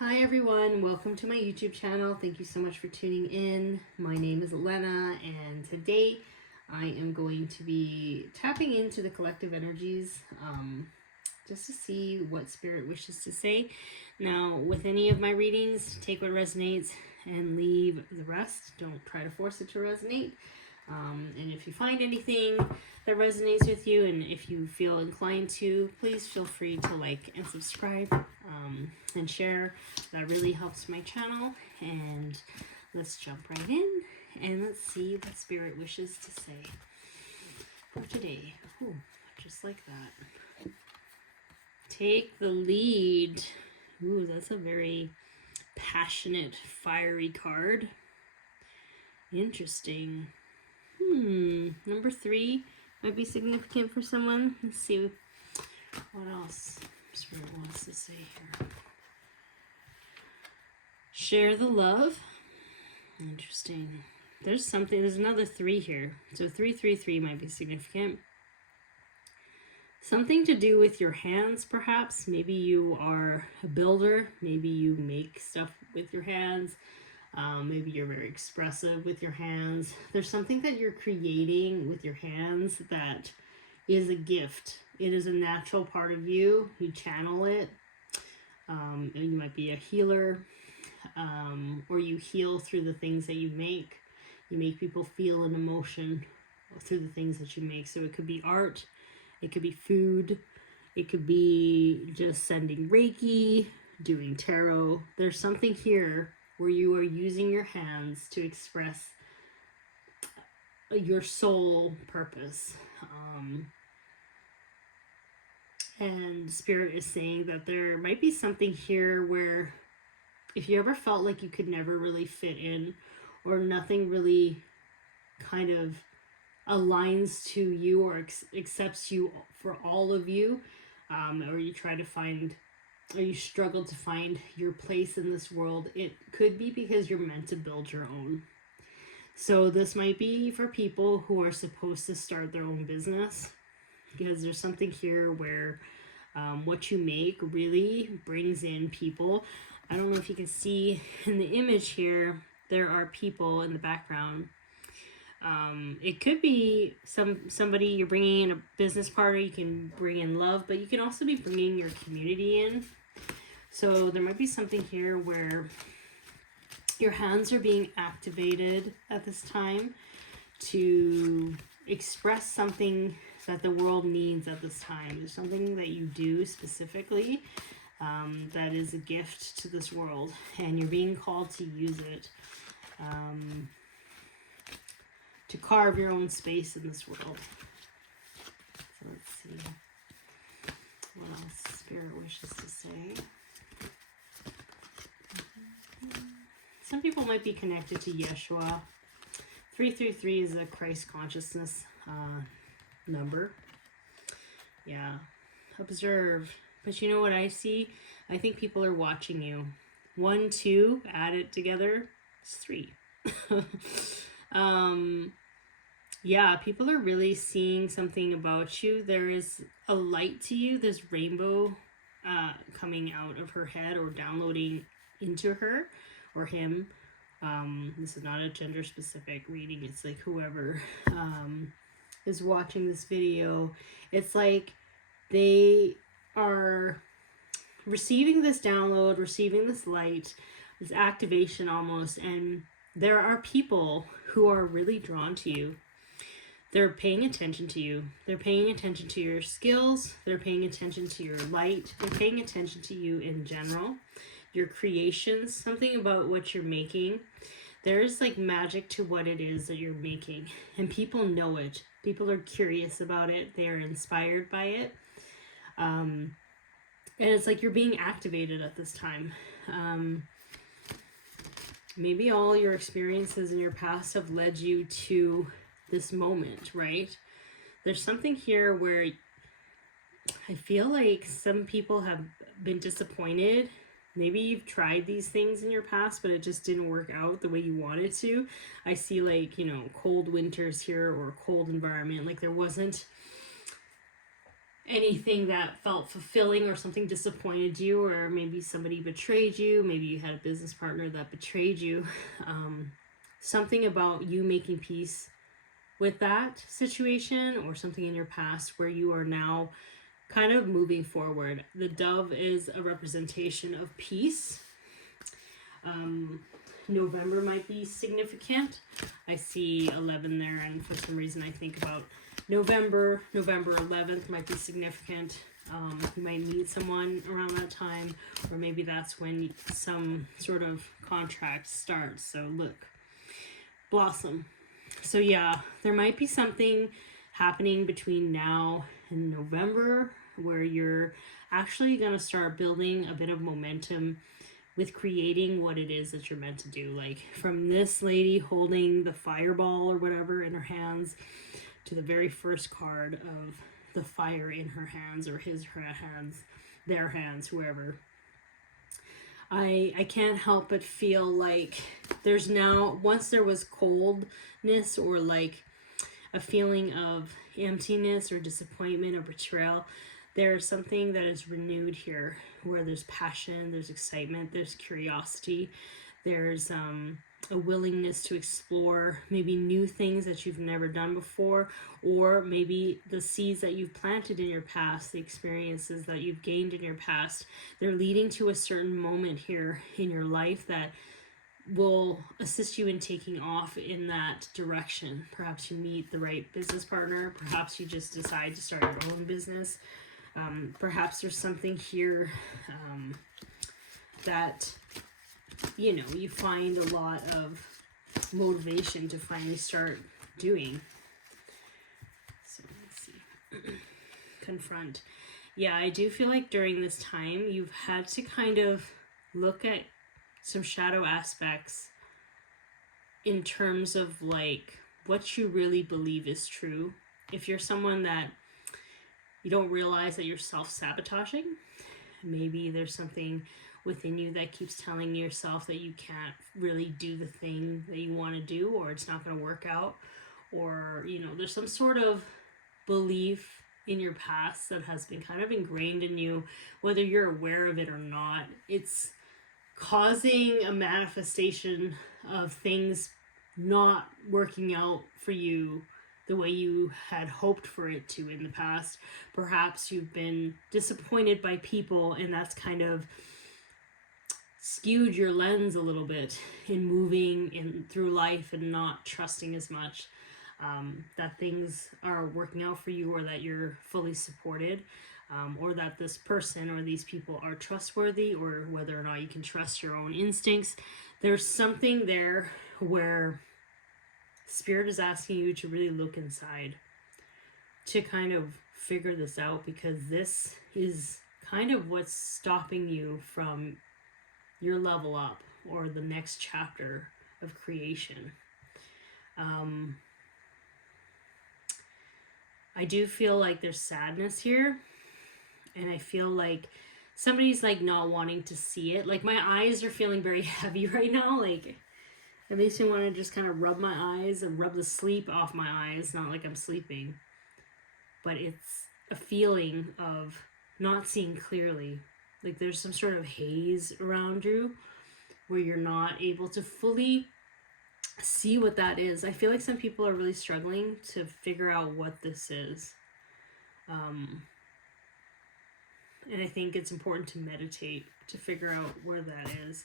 Hi everyone, welcome to my YouTube channel. Thank you so much for tuning in. My name is Ellena, and today I am going to be tapping into the collective energies just to see what Spirit wishes to say. Now, with any of my readings, take what resonates and leave the rest. Don't try to force it to resonate. And if you find anything that resonates with you, and if you feel inclined to, please feel free to like and subscribe and share. That really helps my channel. And let's jump right in and let's see what Spirit wishes to say for today. Ooh, just like that. Take the lead. Ooh, that's a very passionate, fiery card. Interesting. Number 3 might be significant for someone. Let's see what else Spirit wants to say here. Share the love. Interesting. There's another 3 here. So 333 might be significant. Something to do with your hands, perhaps. Maybe you are a builder. Maybe you make stuff with your hands. Maybe you're very expressive with your hands. There's something that you're creating with your hands that is a gift. It is a natural part of you. You channel it. And you might be a healer, or you heal through the things that you make. You make people feel an emotion through the things that you make. So it could be art. It could be food. It could be just sending Reiki, doing tarot. There's something here where you are using your hands to express your soul purpose. And Spirit is saying that there might be something here where if you ever felt like you could never really fit in, or nothing really kind of aligns to you or accepts you for all of you, or you try to find, or you struggle to find your place in this world, it could be because you're meant to build your own. So this might be for people who are supposed to start their own business, because there's something here where what you make really brings in people. I don't know if you can see in the image here, there are people in the background. It could be somebody you're bringing in, a business partner. You can bring in love, but you can also be bringing your community in. So there might be something here where your hands are being activated at this time to express something that the world needs at this time. There's something that you do specifically that is a gift to this world, and you're being called to use it to carve your own space in this world. So let's see what else Spirit wishes to say. Some people might be connected to Yeshua. 333 is a Christ consciousness number. Yeah, observe. But you know what I see? I think people are watching you. 1, 2, add it together, it's 3. Yeah, people are really seeing something about you. There is a light to you. There's rainbow coming out of her head or downloading into her or him. This is not a gender specific reading. It's like whoever is watching this video, it's like they are receiving this download, receiving this light, this activation almost, and there are people who are really drawn to you. They're paying attention to you. They're paying attention to your skills. They're paying attention to your light. They're paying attention to you in general, your creations, something about what you're making. There's like magic to what it is that you're making, and people know it. People are curious about it. They are inspired by it. And it's like you're being activated at this time. Maybe all your experiences in your past have led you to this moment, right? There's something here where I feel like some people have been disappointed. Maybe you've tried these things in your past, but it just didn't work out the way you wanted to. I see like, you know, cold winters here or a cold environment. Like there wasn't anything that felt fulfilling or something disappointed you, or maybe somebody betrayed you, maybe you had a business partner that betrayed you. Something about you making peace with that situation, or something in your past where you are now kind of moving forward. The dove is a representation of peace. November might be significant. I see 11 there, and for some reason I think about November 11th might be significant. You might meet someone around that time, or maybe that's when some sort of contract starts. So look, blossom. So yeah, there might be something happening between now and November where you're actually going to start building a bit of momentum with creating what it is that you're meant to do. Like from this lady holding the fireball or whatever in her hands to the very first card of the fire in her hands, or her hands, their hands, whoever. I can't help but feel like there's now, once there was coldness or like a feeling of emptiness or disappointment or betrayal, there's something that is renewed here, where there's passion, there's excitement, there's curiosity, there's a willingness to explore maybe new things that you've never done before, or maybe the seeds that you've planted in your past, the experiences that you've gained in your past, they're leading to a certain moment here in your life that will assist you in taking off in that direction. Perhaps you meet the right business partner, perhaps you just decide to start your own business. Perhaps there's something here that, you know, you find a lot of motivation to finally start doing. So let's see. Confront. Yeah, I do feel like during this time you've had to kind of look at some shadow aspects in terms of like what you really believe is true. If you're someone that you don't realize that you're self-sabotaging, maybe there's something within you that keeps telling yourself that you can't really do the thing that you want to do, or it's not going to work out, or, you know, there's some sort of belief in your past that has been kind of ingrained in you, whether you're aware of it or not. It's causing a manifestation of things not working out for you the way you had hoped for it to in the past. Perhaps you've been disappointed by people, and that's kind of skewed your lens a little bit in moving in through life and not trusting as much that things are working out for you, or that you're fully supported, or that this person or these people are trustworthy, or whether or not you can trust your own instincts. There's something there where Spirit is asking you to really look inside to kind of figure this out, because this is kind of what's stopping you from your level up or the next chapter of creation. I do feel like there's sadness here, and I feel like somebody's like not wanting to see it. Like my eyes are feeling very heavy right now. Like it makes me want to just kind of rub my eyes and rub the sleep off my eyes. Not like I'm sleeping, but it's a feeling of not seeing clearly. Like there's some sort of haze around you where you're not able to fully see what that is. I feel like some people are really struggling to figure out what this is. And I think it's important to meditate to figure out where that is.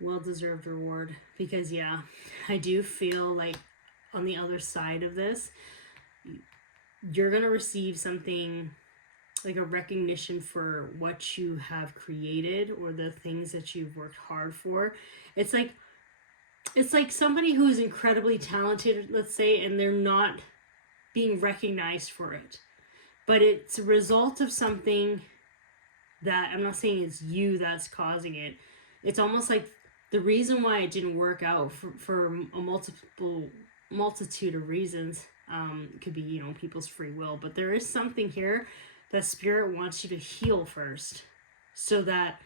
Well-deserved reward. Because yeah, I do feel like on the other side of this, you're going to receive something like a recognition for what you have created or the things that you've worked hard for. It's like somebody who's incredibly talented, let's say, and they're not being recognized for it. But it's a result of something that, I'm not saying it's you that's causing it. It's almost like the reason why it didn't work out for a multitude of reasons. Could be, you know, people's free will. But there is something here that Spirit wants you to heal first, so that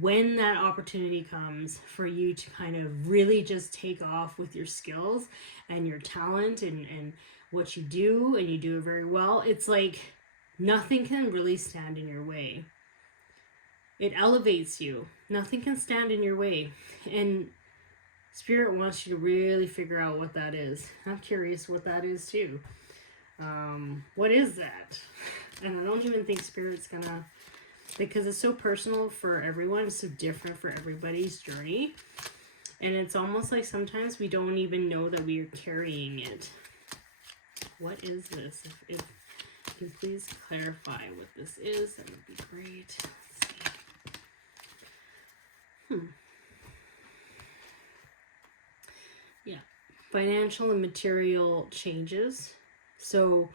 when that opportunity comes for you to kind of really just take off with your skills and your talent and what you do, and you do it very well, it's like Nothing can really stand in your way. It elevates you. Nothing can stand in your way. And Spirit wants you to really figure out what that is. I'm curious what that is too. What is that? And I don't even think Spirit's gonna, because it's so personal for everyone, it's so different for everybody's journey. And it's almost like sometimes we don't even know that we are carrying it. What is this? If you please clarify what this is, that would be great. Let's see. Yeah. Financial and material changes. So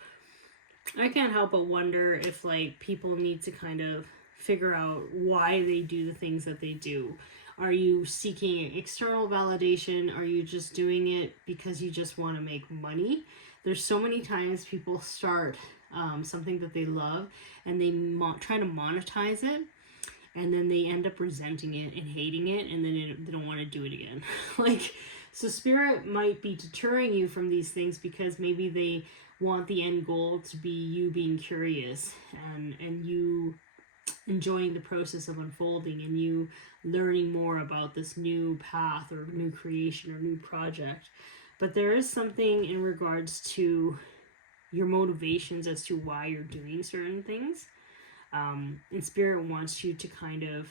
I can't help but wonder if like people need to kind of figure out why they do the things that they do. Are you seeking external validation? Are you just doing it because you just want to make money? There's so many times people start something that they love and they try to monetize it, and then they end up resenting it and hating it, and then they don't want to do it again. Like, so Spirit might be deterring you from these things because maybe they want the end goal to be you being curious and you enjoying the process of unfolding and you learning more about this new path or new creation or new project. But there is something in regards to your motivations as to why you're doing certain things. And Spirit wants you to kind of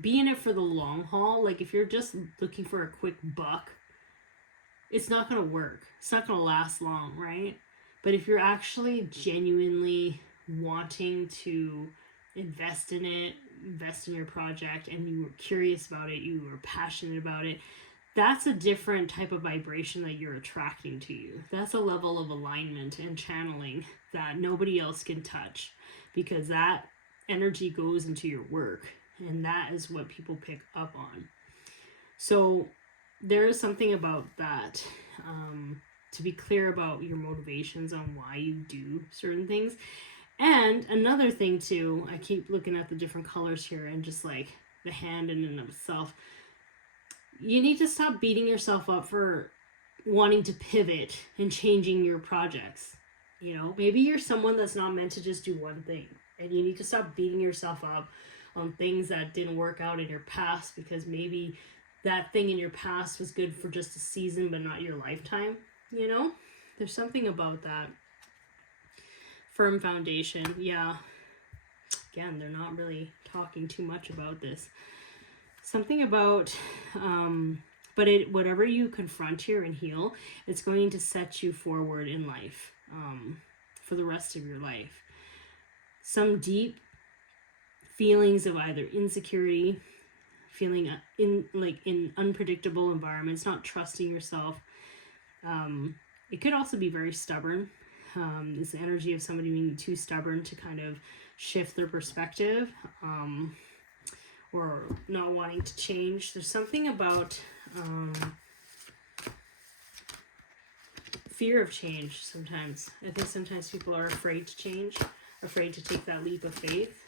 be in it for the long haul. Like if you're just looking for a quick buck, it's not going to work. It's not going to last long, right? But if you're actually genuinely wanting to invest in it, invest in your project, and you were curious about it, you were passionate about it, that's a different type of vibration that you're attracting to you. That's a level of alignment and channeling that nobody else can touch, because that energy goes into your work, and that is what people pick up on. So there is something about that, to be clear about your motivations on why you do certain things. And another thing too, I keep looking at the different colors here and just like the hand in and of itself. You need to stop beating yourself up for wanting to pivot and changing your projects. You know, maybe you're someone that's not meant to just do one thing, and you need to stop beating yourself up on things that didn't work out in your past, because maybe that thing in your past was good for just a season but not your lifetime. You know, there's something about that. Firm foundation. Yeah. Again, they're not really talking too much about this. Something about, but whatever you confront here and heal, it's going to set you forward in life, for the rest of your life. Some deep feelings of either insecurity, feeling in unpredictable environments, not trusting yourself. It could also be very stubborn. This energy of somebody being too stubborn to kind of shift their perspective, or not wanting to change. There's something about fear of change sometimes. I think sometimes people are afraid to change, afraid to take that leap of faith.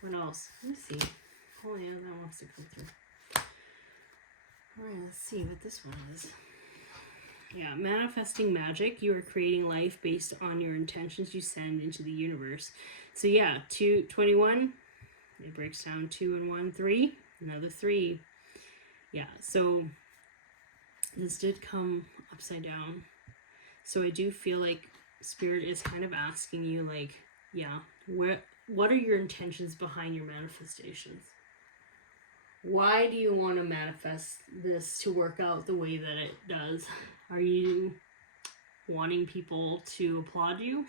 What else? Let me see. Oh yeah, that wants to come through. Alright, let's see what this one is. Yeah, manifesting magic. You are creating life based on your intentions you send into the universe. So yeah, 21. It breaks down 2 and 1, 3. Another 3. Yeah, so this did come upside down. So I do feel like Spirit is kind of asking you, like, yeah, what are your intentions behind your manifestations? Why do you want to manifest this to work out the way that it does? Are you wanting people to applaud you?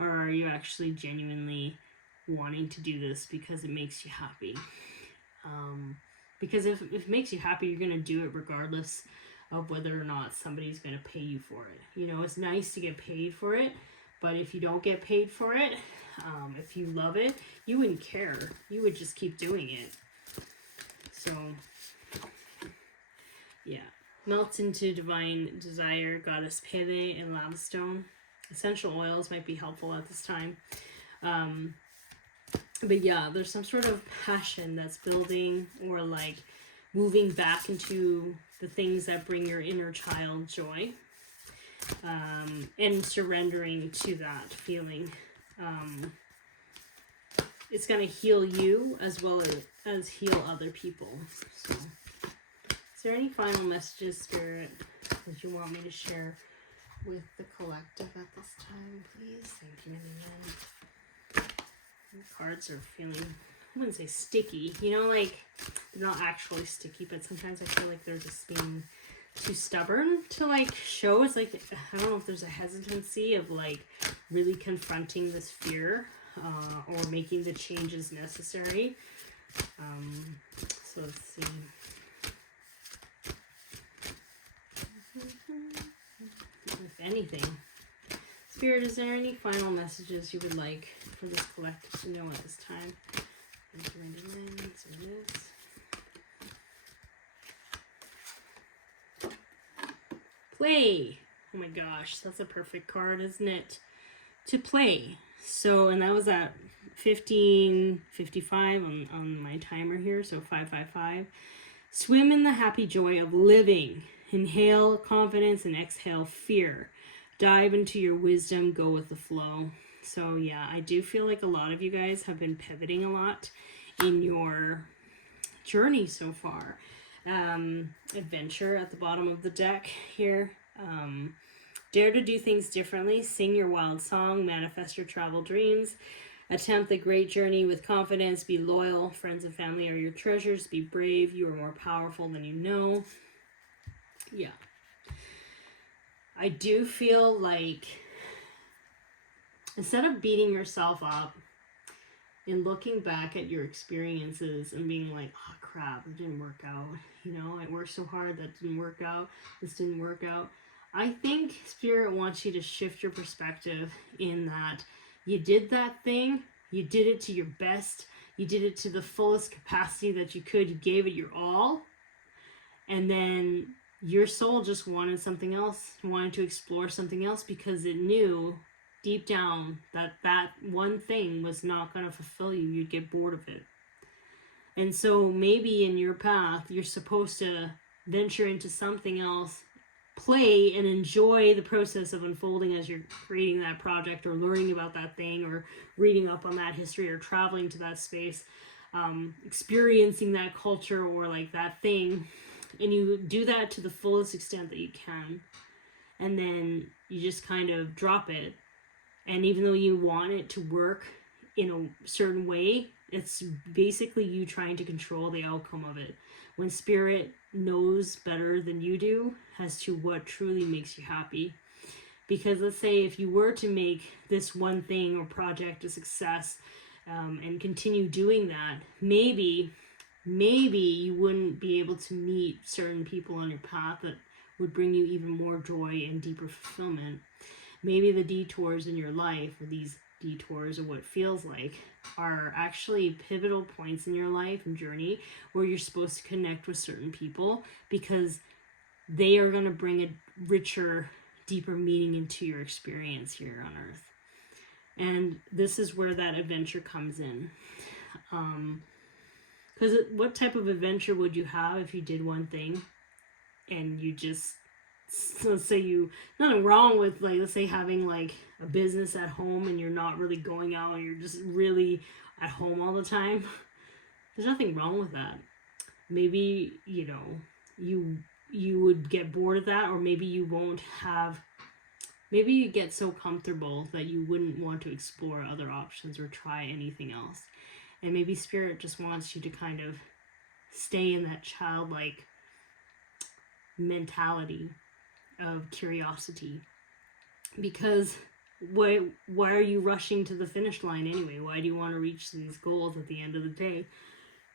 Or are you actually genuinely wanting to do this because it makes you happy? Because if it makes you happy, you're going to do it regardless of whether or not somebody's going to pay you for it. You know, it's nice to get paid for it, but if you don't get paid for it, if you love it, you wouldn't care. You would just keep doing it. So, yeah. Melts into divine desire, goddess Pele and lava stone. Essential oils might be helpful at this time. But yeah, there's some sort of passion that's building, or like moving back into the things that bring your inner child joy. and surrendering to that feeling. It's going to heal you as well as heal other people. So, is there any final messages, Spirit, that you want me to share with the collective at this time, please? Thank you, Minion. The cards are feeling, I wouldn't say sticky, you know, like, they're not actually sticky, but sometimes I feel like they're just being too stubborn to, like, show. It's like, I don't know if there's a hesitancy of, like, really confronting this fear, or making the changes necessary. So let's see. If anything, Spirit, is there any final messages you would like for this collective to know at this time? Play. Oh my gosh, that's a perfect card, isn't it? To play. So, and that was at 15:55 on my timer here, so 5:55. Swim in the happy joy of living. Inhale confidence and exhale fear. Dive into your wisdom, go with the flow. So yeah, I do feel like a lot of you guys have been pivoting a lot in your journey so far. Adventure at the bottom of the deck here. Dare to do things differently. Sing your wild song. Manifest your travel dreams. Attempt the great journey with confidence. Be loyal. Friends and family are your treasures. Be brave. You are more powerful than you know. Yeah. I do feel like instead of beating yourself up and looking back at your experiences and being like, oh crap, it didn't work out. You know, I worked so hard, that didn't work out. This didn't work out. I think Spirit wants you to shift your perspective in that you did that thing, you did it to your best, you did it to the fullest capacity that you could, you gave it your all, and then your soul just wanted something else, wanted to explore something else because it knew deep down that that one thing was not going to fulfill you. You'd get bored of it. And so maybe in your path, you're supposed to venture into something else, play and enjoy the process of unfolding as you're creating that project or learning about that thing or reading up on that history or traveling to that space, experiencing that culture or like that thing. And you do that to the fullest extent that you can. And then you just kind of drop it. And even though you want it to work in a certain way, it's basically you trying to control the outcome of it. When Spirit knows better than you do as to what truly makes you happy. Because let's say if you were to make this one thing or project a success, and continue doing that, maybe you wouldn't be able to meet certain people on your path that would bring you even more joy and deeper fulfillment. Maybe the detours in your life, or these detours, or what it feels like, are actually pivotal points in your life and journey where you're supposed to connect with certain people because they are going to bring a richer, deeper meaning into your experience here on Earth. And this is where that adventure comes in. Because what type of adventure would you have if you did one thing and you just, so let's say you, nothing wrong with, like, let's say having like a business at home and you're not really going out and you're just really at home all the time. There's nothing wrong with that. Maybe, you know, you would get bored of that, or maybe you won't have, maybe you get so comfortable that you wouldn't want to explore other options or try anything else. And maybe Spirit just wants you to kind of stay in that childlike mentality of curiosity. Because why are you rushing to the finish line anyway? Why do you want to reach these goals at the end of the day?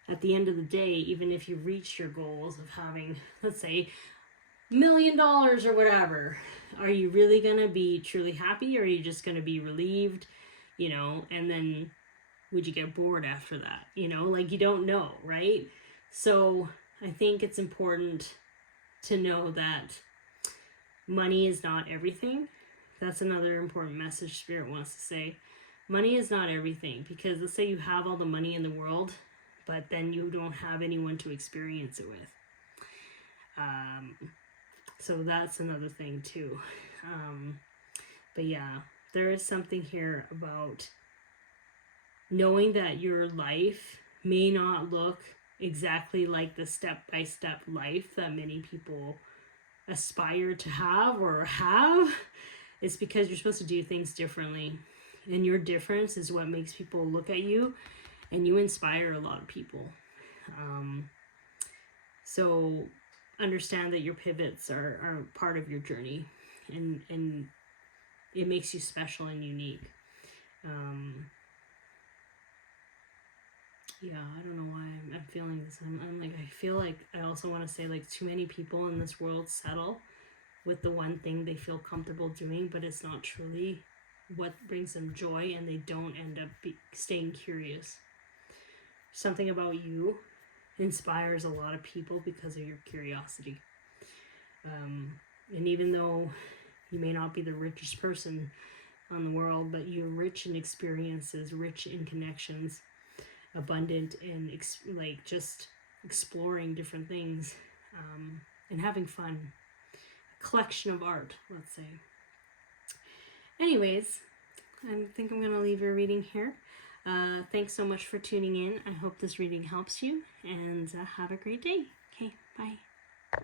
At the end of the day, even if you reach your goals of having, let's say, $1 million or whatever, are you really going to be truly happy, or are you just going to be relieved, you know, and then would you get bored after that? You know, like, you don't know, right? So I think it's important to know that money is not everything. That's another important message Spirit wants to say. Money is not everything, because let's say you have all the money in the world, but then you don't have anyone to experience it with. So that's another thing too. But yeah, there is something here about knowing that your life may not look exactly like the step-by-step life that many people aspire to have or have. It's because you're supposed to do things differently. And your difference is what makes people look at you, and you inspire a lot of people. So understand that your pivots are part of your journey, and it makes you special and unique. Yeah, I don't know why I'm feeling this. I'm like, I feel like I also want to say, like, too many people in this world settle with the one thing they feel comfortable doing, but it's not truly what brings them joy, and they don't end up staying curious. Something about you inspires a lot of people because of your curiosity. And even though you may not be the richest person on the world, but you're rich in experiences, rich in connections, abundant in like just exploring different things, and having fun. A collection of art, let's say. Anyways, I think I'm gonna leave your reading here. Thanks so much for tuning in. I hope this reading helps you, and have a great day. Okay, bye.